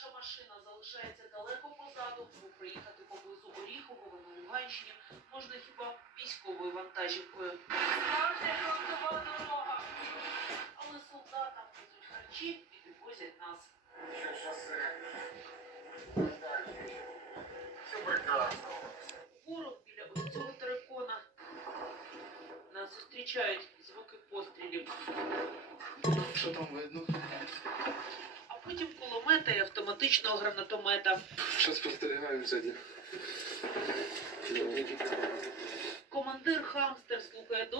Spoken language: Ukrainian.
наша машина залишається далеко позаду, бо приїхати поблизу Оріхового на Луганщині можна хіба військовою вантажівкою. Справжня фронтова дорога. Але солдатам везуть харчі і підвозять нас. Все прекрасно. Ворог біля ось цього терикона. Нас зустрічають звуки пострілів. Що там видно? А потім кулемета і автоматичного гранатомета. Що спостерігаємо сьогодні? Командир хамстер слухає